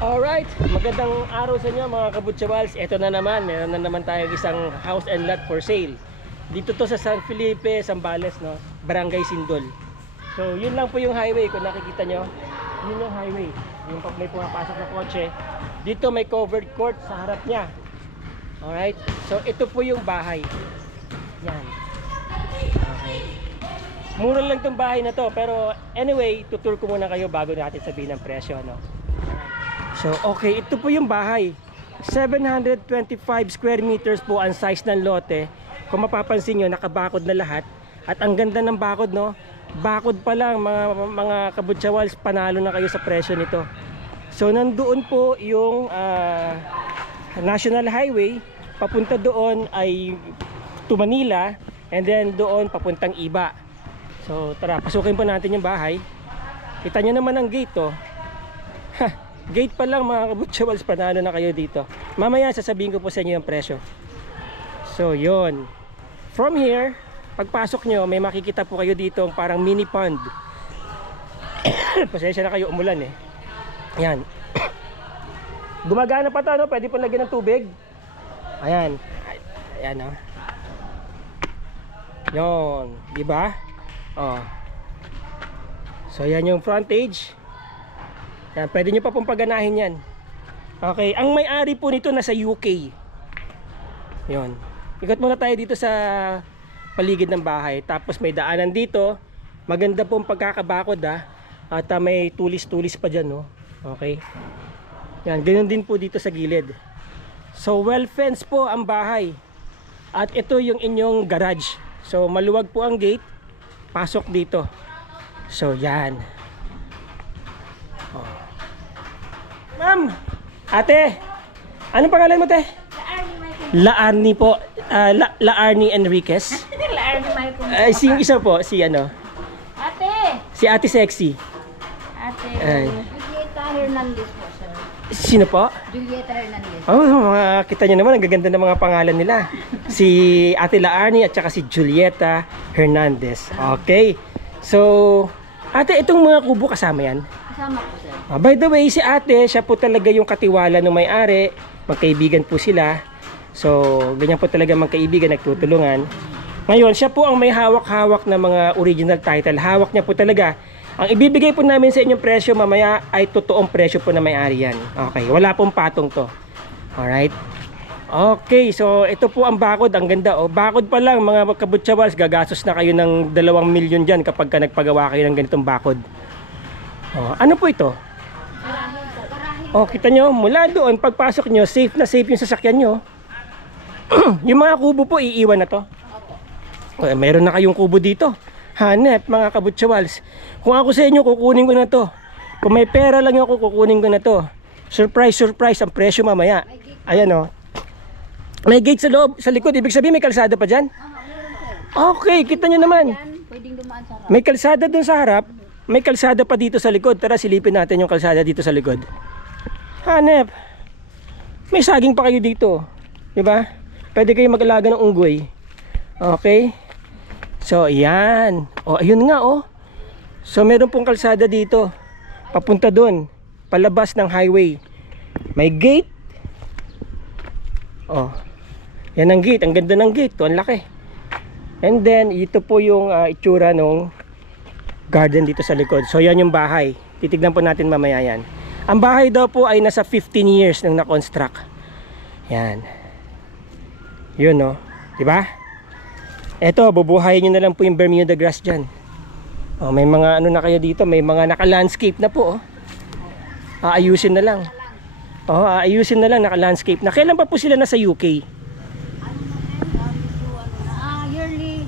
Alright, magandang araw sa inyo mga kabutsawals. Ito na naman, meron na naman tayong isang house and lot for sale. Dito to sa San Felipe, Zambales, no? Barangay Sindol. So yun lang po yung highway, kung nakikita nyo. Yun yung highway, yung may pumapasok na kotse. Dito may covered court sa harap niya. Alright, so ito po yung bahay. Yan. Okay. Mura lang tong bahay na to, pero anyway, tutur ko muna kayo bago natin sabihin ang presyo, no? So okay, ito po yung bahay. 725 square meters po ang size ng lote. Kung mapapansin nyo, nakabakod na lahat. At ang ganda ng bakod, no? Bakod pa lang, mga kabutsawals, panalo na kayo sa presyo nito. So nandoon po yung National Highway. Papunta doon ay to Manila. And then doon papuntang Iba. So tara, pasukin po natin yung bahay. Kita nyo naman ang gate, oh. Gate pa lang mga kabutsawals, panalo na kayo dito. Mamaya sasabihin ko po sa inyo yung presyo. So yon. From here, pagpasok nyo, may makikita po kayo dito parang mini pond. Pasensya na kayo, umulan eh. Ayan. Gumagana pa to, no? Pwede po lagyan ng tubig. Ayan. Ayan, no? Yon, di ba? Oh. So yan yung frontage. Yan, pwede nyo pa pong paganahin yan. Okay, ang may-ari po nito nasa UK. Yun. Ikot muna tayo dito sa paligid ng bahay. Tapos may daanan dito. Maganda pong pagkakabakod, ha. At may tulis-tulis pa dyan, no? Okay. Yan, ganyan din po dito sa gilid. So well fenced po ang bahay. At ito yung inyong garage. So maluwag po ang gate. Pasok dito. So yan. Oh. Ma'am, ate, anong pangalan mo, te? Laarni po. Laarni Enriquez. Laarni Michael. Si yung isa po, si ano? Ate! Si Ate Sexy. Ate, Ay. Julieta Hernandez po, sir. Sino po? Julieta Hernandez. Oh, kita nyo naman, ang gaganda ng mga pangalan nila. Si Ate Laarni at saka si Julieta Hernandez. Okay. So, ate, itong mga kubo kasama yan? Kasama po, sir. By the way, si ate, siya po talaga yung katiwala ng may-ari. Magkaibigan po sila. So, ganyan po talaga magkaibigan, nagtutulungan. Ngayon, siya po ang may hawak-hawak na mga original title. Hawak niya po talaga. Ang ibibigay po namin sa inyong presyo mamaya ay totoong presyo po na may-ari yan. Okay, wala pong patong to. Alright? Okay, so ito po ang bakod. Ang ganda, oh. Bakod pa lang, mga kabutsawals, gagastos na kayo ng 2 milyon dyan kapag ka nagpagawa kayo ng ganitong bakod. Oh, ano po ito? Oh, kita nyo, mula doon, pagpasok nyo, safe na safe yung sasakyan nyo. Yung mga kubo po, iiwan na to. Okay, meron na kayong kubo dito. Hanep, mga kabutsawals. Kung ako sa inyo, kukunin ko na to. Kung may pera lang ako, kukunin ko na to. Surprise, surprise, ang presyo mamaya. Ayan, oh. May gate sa loob, sa likod. Ibig sabihin, may kalsada pa dyan? Okay, kita nyo naman. Pwedeng dumaan sa harap. May kalsada dun sa harap. May kalsada pa dito sa likod. Tara, silipin natin yung kalsada dito sa likod. Hanep. May saging pa kayo dito. Diba? Pwede kayo mag-alaga ng unggoy. Okay? So, yan. O, ayun nga, oh. So, meron pong kalsada dito. Papunta dun. Palabas ng highway. May gate. Oh. Yan ang gate. Ang ganda ng gate. Ang laki. And then, ito po yung itsura nung garden dito sa likod. So yan yung bahay. Titignan po natin mamaya yan. Ang bahay daw po ay nasa 15 years nang na-construct. Yan. Yun, no? Diba? Eto, bubuhayin nyo na lang po yung Bermuda grass dyan. Oh, may mga ano na kayo dito. May mga naka-landscape na po, oh. Aayusin na lang. Oh, aayusin na lang, naka-landscape na. Kailan pa po sila nasa UK? Yearly.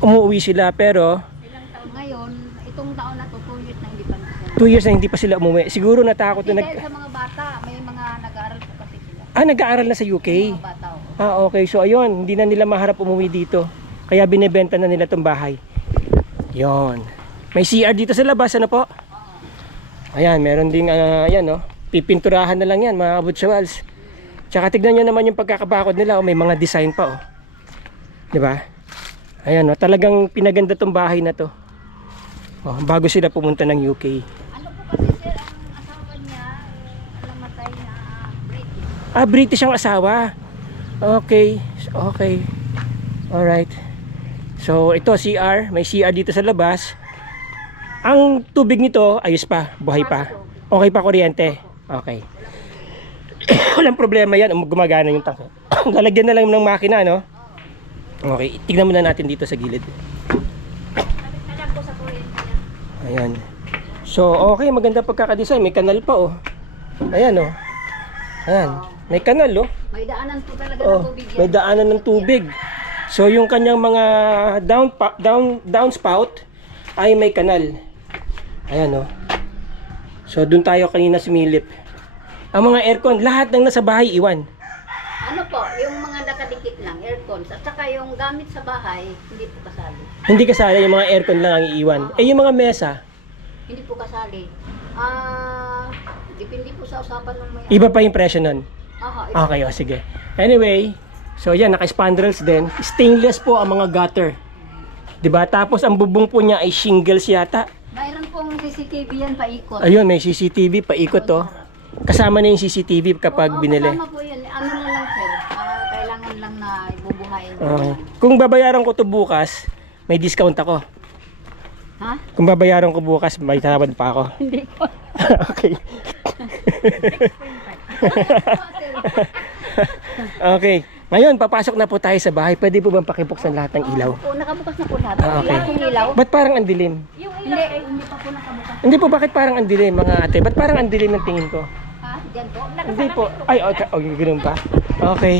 Umuwi sila, pero Ilang taon ngayon, itong taon na to, 2 years na hindi pa sila. 2 years na hindi pa sila umuwi. Siguro natakot na Dahil sa mga bata, may mga nag-aaral po kasi sila. nag-aaral na sa UK. Mga bata, Okay. So ayun, hindi na nila maharap umuwi dito. Kaya binebenta na nila tong bahay. Yon. May CR dito sa labas, ano po? Ayan, meron ding ayan, no. Pipinturahan na lang yan, mga kabutsawals. Tsaka tignan nyo naman yung pagkakabakod nila, oh, may mga design pa, oh. 'Di ba? Ayan, no, talagang pinaganda tong bahay na to. Oh, bago sila pumunta ng UK. Ano po kasi sir, ang asawa niya, alam namatay na British. Ah, British ang asawa. Okay. Okay. Alright. So, ito CR. May CR dito sa labas. Ang tubig nito, ayos pa. Buhay pa. Okay pa kuryente. Okay. Walang problema yan. Gumagana yung tangke. Lalagyan na lang ng makina, no? Okay. Tignan muna natin dito sa gilid. Alam ko sa kuryente niya. Ayan. So, okay. Maganda pagkakadesign. May kanal pa, oh. Ayan, oh. Ayan. May kanal, oh. May daanan po talaga Oh, ng tubig yan. may daanan ng tubig. So yung kanyang mga downspout ay may kanal. Ayan, oh. So doon tayo kanina sumilip. Ang mga aircon, lahat ng nasa bahay iwan. Ano po, yung mga nakadikit lang, aircon. At saka yung gamit sa bahay, hindi po kasali. Hindi kasali, yung mga aircon lang ang iiwan. Eh yung mga mesa, Hindi po kasali. Depende po sa usapan ng may... iba pa yung presyo nun. Aha, Okay, oh, sige. Anyway, so yan, naka-spandrels din. Stainless po ang mga gutter. 'Di ba? Tapos ang bubong po niya ay shingles yata. mayroon pong CCTV yan paikot. Ayun, may CCTV paikot, oh. Kasama na yung CCTV kapag Oo, binili. kasama po yan. Ano na lang sir, kailangan lang na ibubuhayin. Okay. Kung babayaran ko to bukas, may discount ako. Ha? Kung babayaran ko bukas, may tawad pa ako. Hindi po. Okay. Okay. Ngayon, papasok na po tayo sa bahay. Pwede po bang pakibuksan lahat ng ilaw? Oo, nakabukas na po lahat. Ah, okay. Wala pong ilaw. Ba't parang ang dilim? Yung ilaw, hindi pa po nakabukas. Hindi po, bakit parang ang dilim, mga ate? Ba't parang ang dilim ng tingin ko? Ha? Diyan po. Hindi po. Ay, okay. Okay, ganun pa. Okay.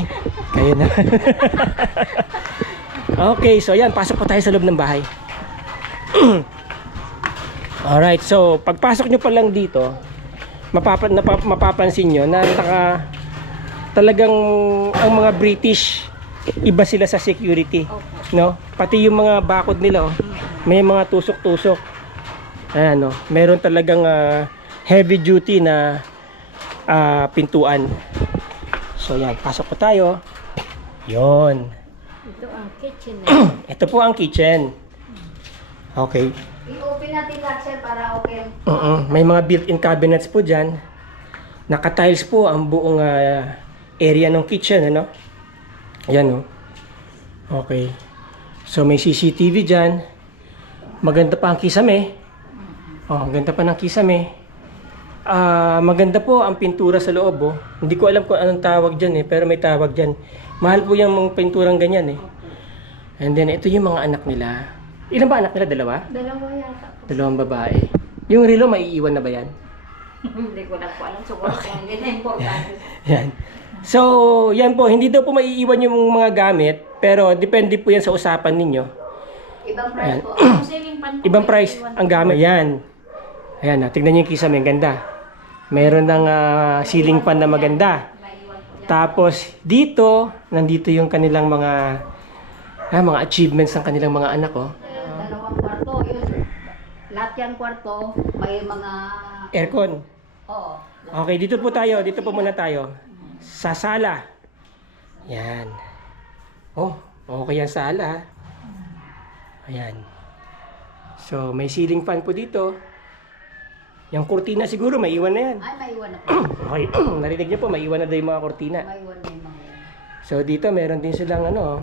Kayo na. Okay, so yan. Pasok po tayo sa loob ng bahay. Alright, so pagpasok nyo pa lang dito, mapapansin nyo na talagang ang mga British, iba sila sa security. No? Pati yung mga bakod nila, oh, may mga tusok-tusok. Ayan, no? Meron talagang heavy duty na pintuan. So yan, pasok po tayo. Yon. Ito ang kitchen. Ito po ang kitchen. Okay. I-open natin lahat sir para open. May mga built-in cabinets po dyan. Naka-tiles po ang buong area ng kitchen, ano? Ayan, oh. Okay. So may CCTV dyan. Maganda pa ang kisame. Oh, maganda pa ng kisame. Maganda po ang pintura sa loob, oh. Hindi ko alam kung anong tawag dyan, pero may tawag dyan. Mahal po yung mga pinturang ganyan, eh. And then, ito yung mga anak nila. Ilan ba anak nila? Dalawa? Dalawa yata. Dalawang babae. Yung relo, maiiwan na ba yan? Hindi ko na po alam. Siguro kung hindi na importante. Yan. So, yan po. Hindi daw po maiiwan yung mga gamit. Pero, depende po yan sa usapan ninyo. Ibang price Ayan. po. Ang ceiling fan po. Ibang price ang gamit. Ayan. Ayan, tignan nyo yung kisame. Ganda. Meron ng ceiling fan na maganda. Tapos, dito, nandito yung kanilang mga achievements ng kanilang mga anak, oh. Dalawang kwarto. Yun. Lahat yan kwarto. May mga... Aircon. Oo. Okay, dito po tayo. Dito po muna tayo. Sa sala. Yan. Oh, okay ang sala. Ayan. So, may ceiling fan po dito. Yung kurtina siguro, may iwan na yan. Ay, maiwan na po. Okay, narinig niyo po, may iwan na daw yung mga kurtina. Maiwan na yung mga yan. So, dito meron din silang ano.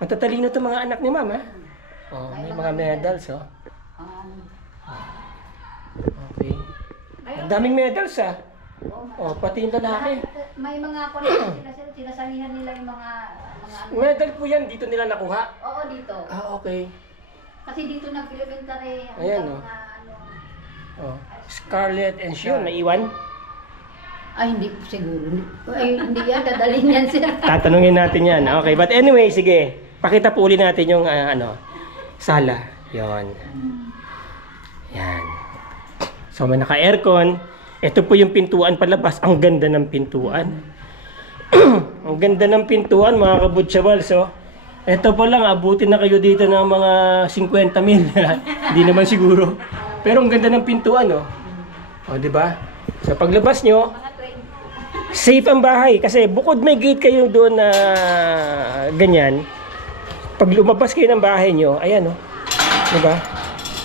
Ang tatalino itong mga anak ni mama. Oh, may mga medals, oh. Okay. Ang daming medals, ah. Oh, pati yung lalaki. May mga sinasalihan nila yung mga ano. Medal po yan, dito nila nakuha. Oo, dito. Ah, okay. Kasi dito nag-elementary ang Ayan, mga oh. ano. Oh. Scarlett and Sean, naiwan? Ay, hindi po siguro. Ay, hindi yan. Dadalhin yan sila. Tatanungin natin yan. Okay, but anyway, sige. Pakita po uli natin yung sala. Yon. Yan. So, may naka-aircon. Ito po yung pintuan palabas. Ang ganda ng pintuan. Ang ganda ng pintuan, mga kabutsyawal. So, ito po lang, abutin na kayo dito ng mga 50 mil. Hindi naman siguro. Pero ang ganda ng pintuan, oh. O, di ba? So, paglabas nyo, safe ang bahay. Kasi bukod may gate kayo doon na ganyan, pag lumabas kayo ng bahay nyo, ayan, oh. Di ba?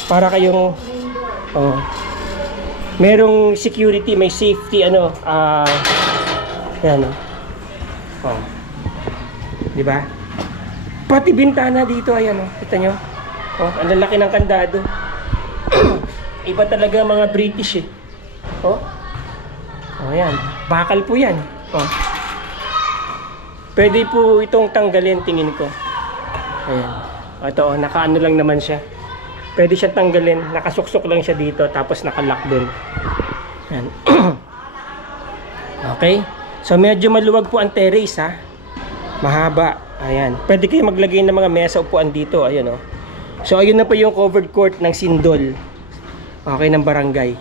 Para kayong, oh. Merong security, may safety, ano, yan, no? Oh. Di ba? Pati bintana dito, ayan, oh. Kita nyo? Oh, ang lalaki ng kandado. Iba talaga mga British, eh. Oh. Oh, yan. Bakal po yan. Oh. Pwede po itong tanggalin, tingin ko. Ayan. Ito, oh, nakaano lang naman siya. Pwede siya tanggalin. Nakasuksok lang siya dito, tapos nakalock din. Ayan. Okay. So, medyo maluwag po ang terrace, ha. Mahaba. Ayan. Pwede kayo maglagay ng mga mesa upuan dito. Ayan, oh. So, ayun na po yung covered court ng Sindol. Okay, ng barangay.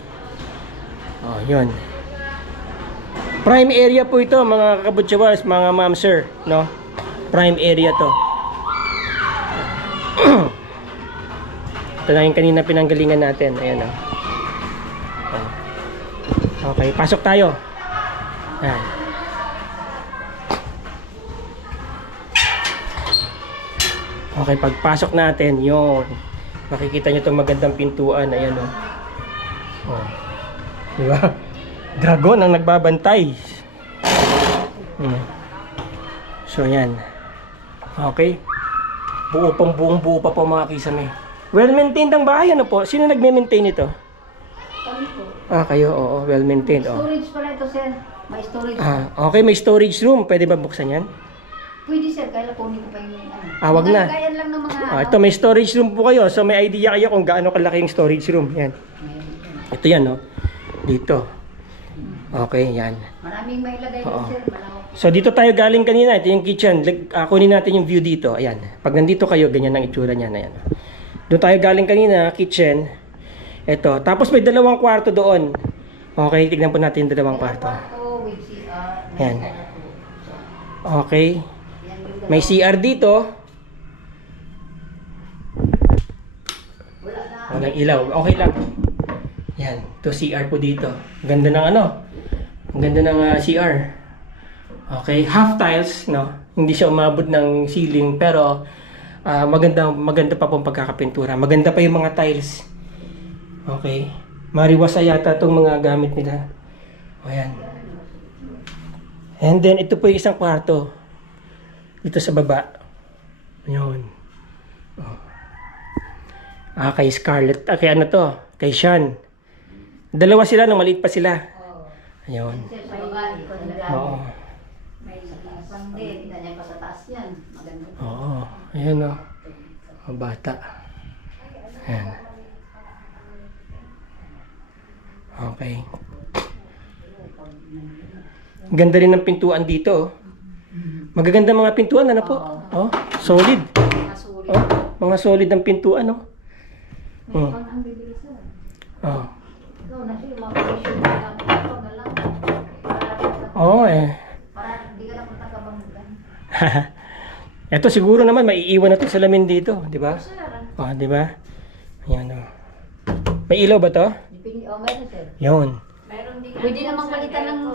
Oh, yun. Prime area po ito, mga kabutsawals, mga ma'am sir, no? Prime area to. Ito na yung kanina pinanggalingan natin. Ayan, oh. Okay, pasok tayo. Ayan. Okay, pagpasok natin, yun. Makikita nyo itong magandang pintuan. Ayan, oh. Oh. Diba? Dragon ang nagbabantay. So, yan. Okay. Buong buo pa po mga kisame. Well-maintained ang bahay, ano po? Sino nagme-maintain ito? Kami po. Kayo, oo. Well-maintained, oh. Storage pala ito, sir. May storage. Okay, may storage room. Pwede ba buksan yan? Pwede, sir. Kaya kunin ko pa yung ano. Wag na. Kaya lang ng mga Ito, may storage room po kayo. So, may idea kayo kung gaano kalaki yung storage room. Yan. Ito yan, no? Dito. Okay, yan. Maraming may ilagay Oo. din, sir. Malawak. So, dito tayo galing kanina. Ito yung kitchen. Kunin natin yung view dito. Ayan. Pag nandito kayo, ganyan ang itsura niyan. Ayan. Doon tayo galing kanina, kitchen. Ito. Tapos may dalawang kwarto doon. Okay, tignan po natin yung dalawang kwarto. Kwarto with CR. Yan. Okay. May CR dito. Wala na. Walang ilaw. Okay lang. Yan. Ito CR po dito. Ganda ng ano. Ang ganda ng CR. Okay. Half tiles, no? Hindi siya umabot ng ceiling. Pero, maganda pa pong pagkakapintura. Maganda pa yung mga tiles. Okay. Mariwasa yata itong mga gamit nila. O yan. And then, ito po yung isang kwarto. Dito sa baba. Yun. Kay Scarlett. Kay ano to? Kay Sean. Dalawa sila nung maliit pa sila. Ayun. Sir, sa babae. Oo. May isang din. Hindi pa sa taas yan. Maganda. Oo. Ayun o. Mga bata. Ayan. Okay. Ganda rin ng pintuan dito. Oh. Magaganda mga pintuan. Ano po? Oh, solid. Masulit. Oh, mga solid ang pintuan. Oh. May pang ang bibili, sir. Oh. Ikaw na siya. Mga presyo na lang. Ito na lang. Oo Para hindi ka na punta ka banggan. Ito siguro naman maiiwan na 'tong salamin dito, di ba? Sir. Oh, di ba? Ayan oh. May ilaw ba 'to? Dipindi. Meron, sir. 'Yon. Pwede namang palitan ng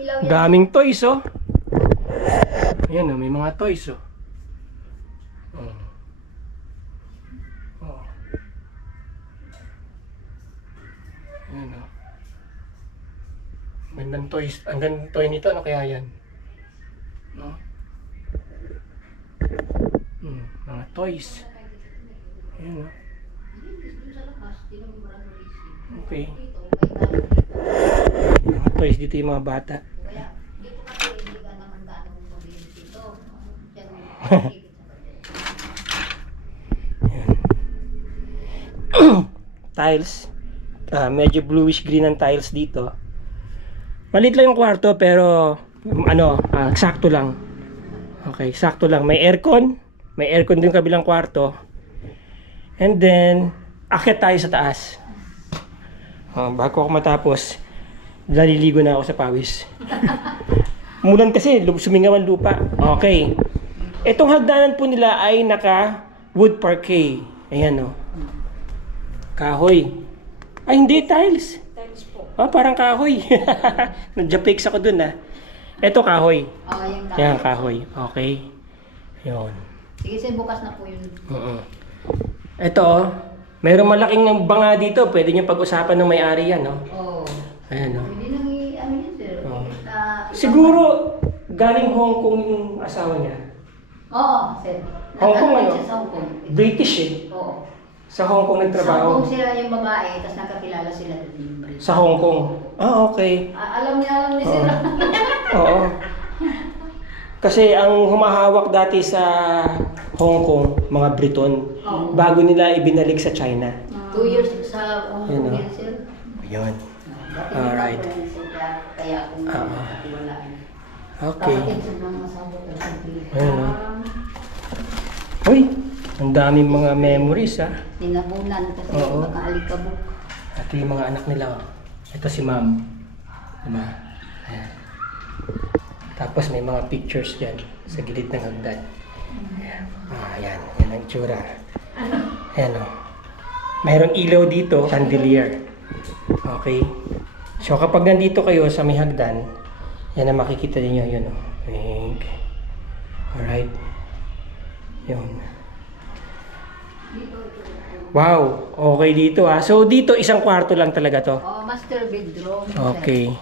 ilaw yan. Daming toys oh. Ayan oh, may mga toys oh. Oh. Oh. Ayan oh. Gandang toys. Ang gandang toy nito, ano kaya yan? No? Mga toys. Ayan oh. Okay. Mga toys dito yung mga bata. Kaya dito kasi hindi ka naman gaano mabilis dito. Tiles. Medyo bluish green ang tiles dito. Maliit lang yung kwarto pero sakto lang. Okay, sakto lang. May aircon. May aircon din kabilang kwarto. And then, akyat tayo sa taas. Bago ako matapos, naliligo na ako sa pawis. Mulan kasi, sumingaw ang lupa. Okay. Itong hagdanan po nila ay naka wood parquet. Ayan o. Kahoy. Ay, hindi, tiles. Tiles po. Parang kahoy. Nag-japix ako dun Ito kahoy. Yung Yan, kahoy. Okay. Yun. Sige sir, bukas na po yun. Ito, Mayroong malaking banga dito. Pwede niyo pag-usapan ng may-ari yan, no? Oo. Ayan, no? Hindi nang ano yun, sir. Oo. Siguro. Siguro, galing Hong Kong yung asawa niya. Oo, sir. Hong Kong, Nagkakita ano? siya sa Hong Kong. British, eh. Oo. Sa Hong Kong Sa Hong nagtrabaho. Kong sila yung babae, tapos nakakilala sila doon yung British. Sa Hong Kong. Ah, okay. Alam niya Oo. sila. Oo. Kasi ang humahawak dati sa Hong Kong, mga Briton, Oo. bago nila ibinalik sa China. 2 years sa Hong Yun, Kong no? yan, sir. Ayun. Alright. Kaya akong Oo. nakatiwalaan. Okay. Kapatid sa mga sabot at sabi. Ayun, no? Uy, ang daming mga memories, ha? Tinabunan kasi Oo. mga alikabok. Ito yung mga anak nila, oh. Ito si ma'am. Diba? Ayan. Tapos may mga pictures dyan sa gilid ng hagdan. Ayan. Ayan. Yan ang itsura. Ayan, oh. Mayroong ilaw dito, chandelier. Okay? So kapag nandito kayo sa may hagdan, yan ang makikita niyo, yun, oh. Pink. Alright. Yun. Wow, okay dito, ah. So dito isang kwarto lang talaga to. Oh, master bedroom. sir. Okay.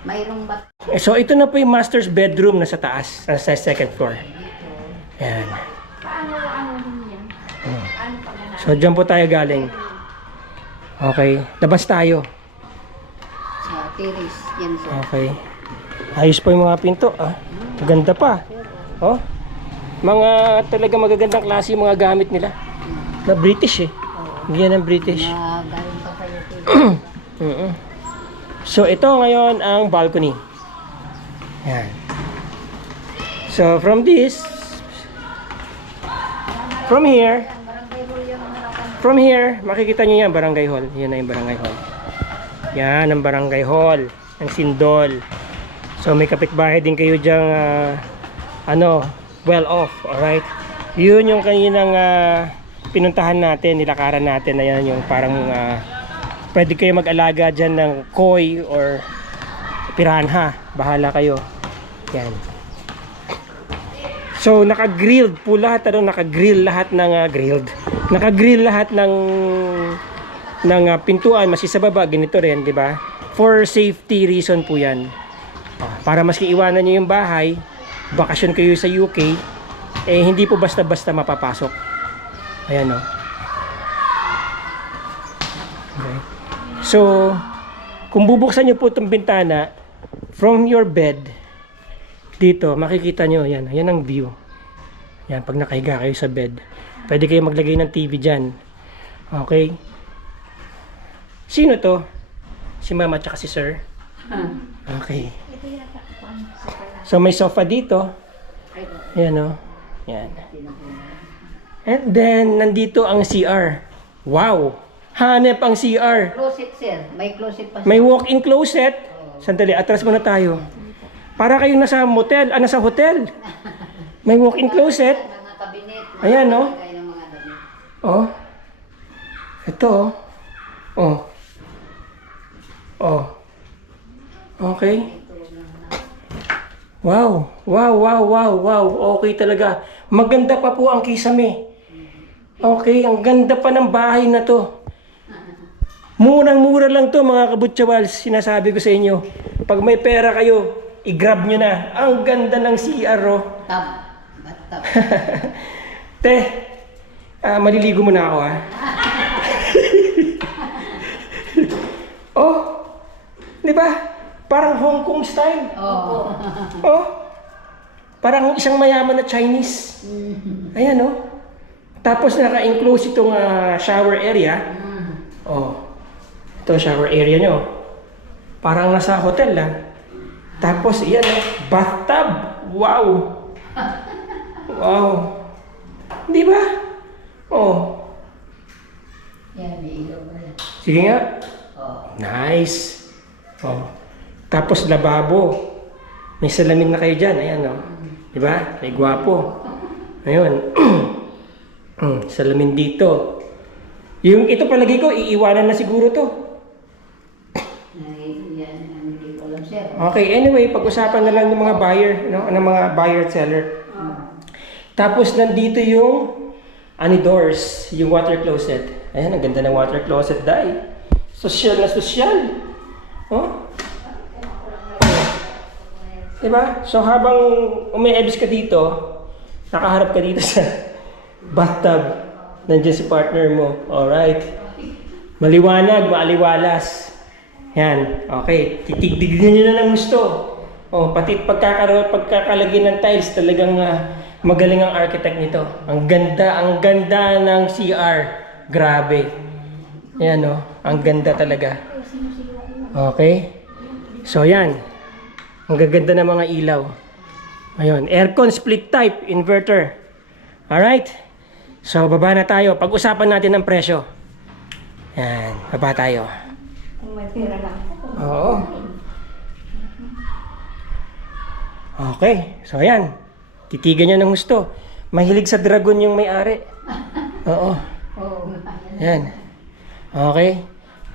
Mayroong bat So ito na po yung master's bedroom na sa taas, sa second floor. Ayan. So dyan po tayo galing. Okay, labas tayo. sa terrace. Yan, sir. Okay. Ayos po yung mga pinto, ah. Ganda pa. Oh. Mga talaga magagandang klase yung mga gamit nila. Na British, eh. Yan ang British. Na galing pa kayo, sir. Mm-mm. So ito ngayon ang balcony. Yan. So from this, from here, makikita nyo yan, barangay hall. Yan na yung barangay hall. Yan ang barangay hall ng Sindol. So may kapitbahay din kayo dyang well off, alright? Yun yung kaninang pinuntahan natin, nilakaran natin na yan yung parang pwede kayo mag-alaga dyan ng koi or piranha. Bahala kayo. Yan. So naka-grilled po lahat, naka-grill lahat ng naka-grill lahat ng pintuan, mas sa baba ganito rin, di ba? For safety reason po 'yan. Para maski iwanan niyo yung bahay, bakasyon kayo sa UK, eh hindi po basta-basta mapapasok. Ayan, oh. Okay. So, kung bubuksan niyo po itong bintana from your bed dito, makikita nyo, yan ang view. Yan, pag nakahiga kayo sa bed, pwede kayo maglagay ng TV dyan. Okay? Sino to? Si mama at si sir? Okay. So may sofa dito. Yan, oh. Yan. And then, nandito ang CR. Wow! Hanep ang CR. Closet, sir. May closet pa. May walk-in closet. Sandali, atras muna tayo. Para kayong nasa motel, nasa hotel. May walk-in closet. Mga kabinet. Ayan, no? Lagay ng mga damit. Oh. Ito, oh. Oh. Okay. Wow. Wow. Okay talaga. Maganda pa po ang kisame. Okay, ang ganda pa ng bahay na to. Murang-mura lang to mga kabutsawals. Sinasabi ko sa inyo. Pag may pera kayo, i-grab nyo na. Ang ganda ng CR, oh. Bathtub. Te, maliligo muna ako, ha. Oh, di ba? Parang Hong Kong style. Oo. Oh, parang isang mayaman na Chinese. Ayan, oh. Tapos naka-enclose itong shower area. Oh, ito shower area nyo. Parang nasa hotel lang. Tapos, iyan, oh, bathtub. Wow. Wow. Di ba? Oh. Yan, may ilaw ba yan? Sige nga. Oo. Nice. Oh. Tapos lababo. May salamin na kayo dyan. Ayan, oh. Di ba? May gwapo. Ayun. Salamin dito. Yung ito palagi ko, iiwanan na siguro to. Yan, hindi ko alam, sir. Okay, anyway, pag-usapan na lang ng mga buyer, no? Ng mga buyer at seller. Tapos nandito yung doors, yung water closet. Ayan, ang ganda ng water closet, Day. Sosyal na sosyal. Oh? Diba? So habang umi-ebs ka dito, nakaharap ka dito sa bathtub. Nandiyan si partner mo. Alright. Maliwanag, maaliwalas. Yan. Okay. Titigdignan nyo na ng gusto. Oh, pati pagkakalagay ng tiles, talagang magaling ang architect nito. Ang ganda ng CR. Grabe. Yan oh. Ang ganda talaga. Okay. So yan. Ang gaganda ng mga ilaw. Ayun, aircon split type inverter. Alright? So, baba na tayo. Pag-usapan natin ang presyo. Yan, baba tayo. Kung may pera lang. Oo. Okay, so ayan. Titigan niya ng gusto. Mahilig sa dragon yung may-ari. Oo. Oo. Yan. Okay.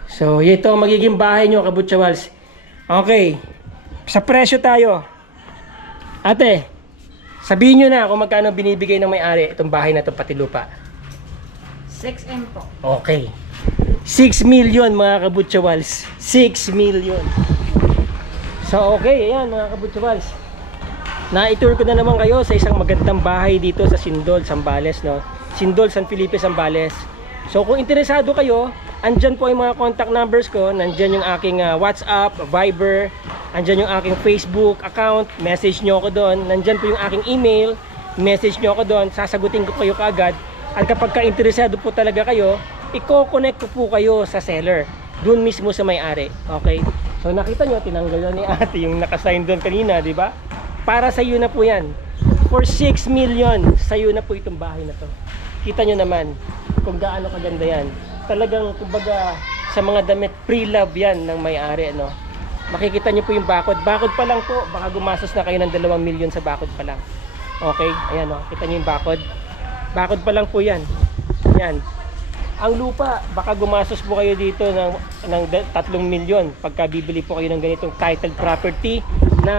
So, ito ang magiging bahay nyo, Kabutchawals. Okay. Sa presyo tayo. Ate, sabihin nyo na kung magkano binibigay ng may-ari itong bahay na ito, pati lupa. 6M po. Okay. 6 million mga Kabutchawals. 6 million. So, okay. Ayan mga Kabutchawals. Na-tour ko na naman kayo sa isang magandang bahay dito sa Sindol, Zambales, no? Sindol, San Felipe, Zambales. So, kung interesado kayo, andyan po yung mga contact numbers ko. Nandyan yung aking WhatsApp, Viber. Andyan yung aking Facebook account. Message nyo ako doon. Nandyan po yung aking email. Message nyo ako doon. Sasagutin ko kayo kaagad. At kapag ka-interesado po talaga kayo, i-connect ko po kayo sa seller. Doon mismo sa may-ari. Okay? So, nakita nyo, tinanggal na ni ate yung nakasign doon kanina, di ba? Para sa iyo na po yan. For 6 million, sa iyo na po itong bahay na to. Kita nyo naman kung gaano kaganda yan. Talagang, kumbaga, sa mga damit, pre-love yan ng may-ari, no? Makikita nyo po yung bakod. Bakod pa lang po, baka gumastos na kayo ng 2 million sa bakod pa lang. Okay, ayan o, kita nyo yung bakod. Bakod pa lang po yan. Yan. Ang lupa, baka gumastos po kayo dito ng 3 milyon pagka bibili po kayo ng ganitong titled property na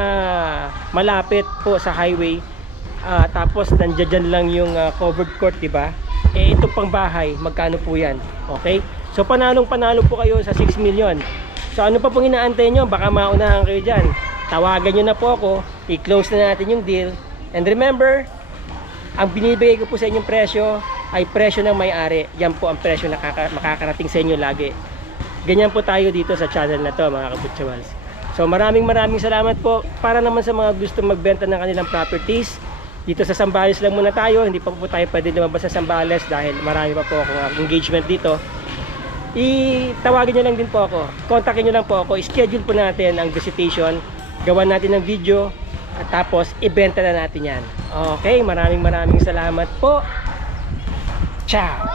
malapit po sa highway. Tapos nandiyan lang yung covered court, diba? Eh ito pang bahay, magkano po yan? Okay? So panalo po kayo sa 6 million. So ano pa pong inaantay nyo? Baka maunahan kayo dyan. Tawagan nyo na po ako, i-close na natin yung deal. And remember, ang binibigay ko po sa inyong presyo ay presyo ng may-ari. Yan po ang presyo na makakarating sa inyo lagi. Ganyan po tayo dito sa channel na to, mga Kabutchawals. So maraming salamat po. Para naman sa mga gusto magbenta ng kanilang properties, dito sa Zambales lang muna tayo. Hindi pa po tayo pwede lumabas sa Zambales dahil marami pa po akong engagement dito. Tawagin nyo lang din po ako. Kontakin nyo lang po ako. Schedule po natin ang visitation. Gawan natin ng video. At tapos, ibenta na natin yan. Okay, maraming salamat po. Ciao!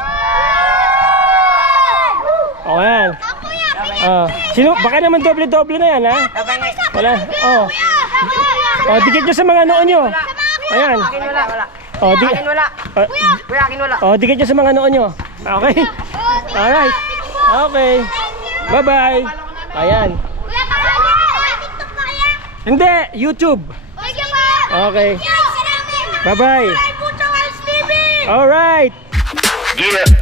O yan. Sino? Baka naman doble-doble na yan, ha? Wala. Dikit nyo sa mga noo nyo. Ayan. Dikit nyo sa mga noo nyo. Okay? Alright. Okay. Bye-bye. Ayan. Hindi, YouTube. Okay. Bye-bye. Alright. Yeah.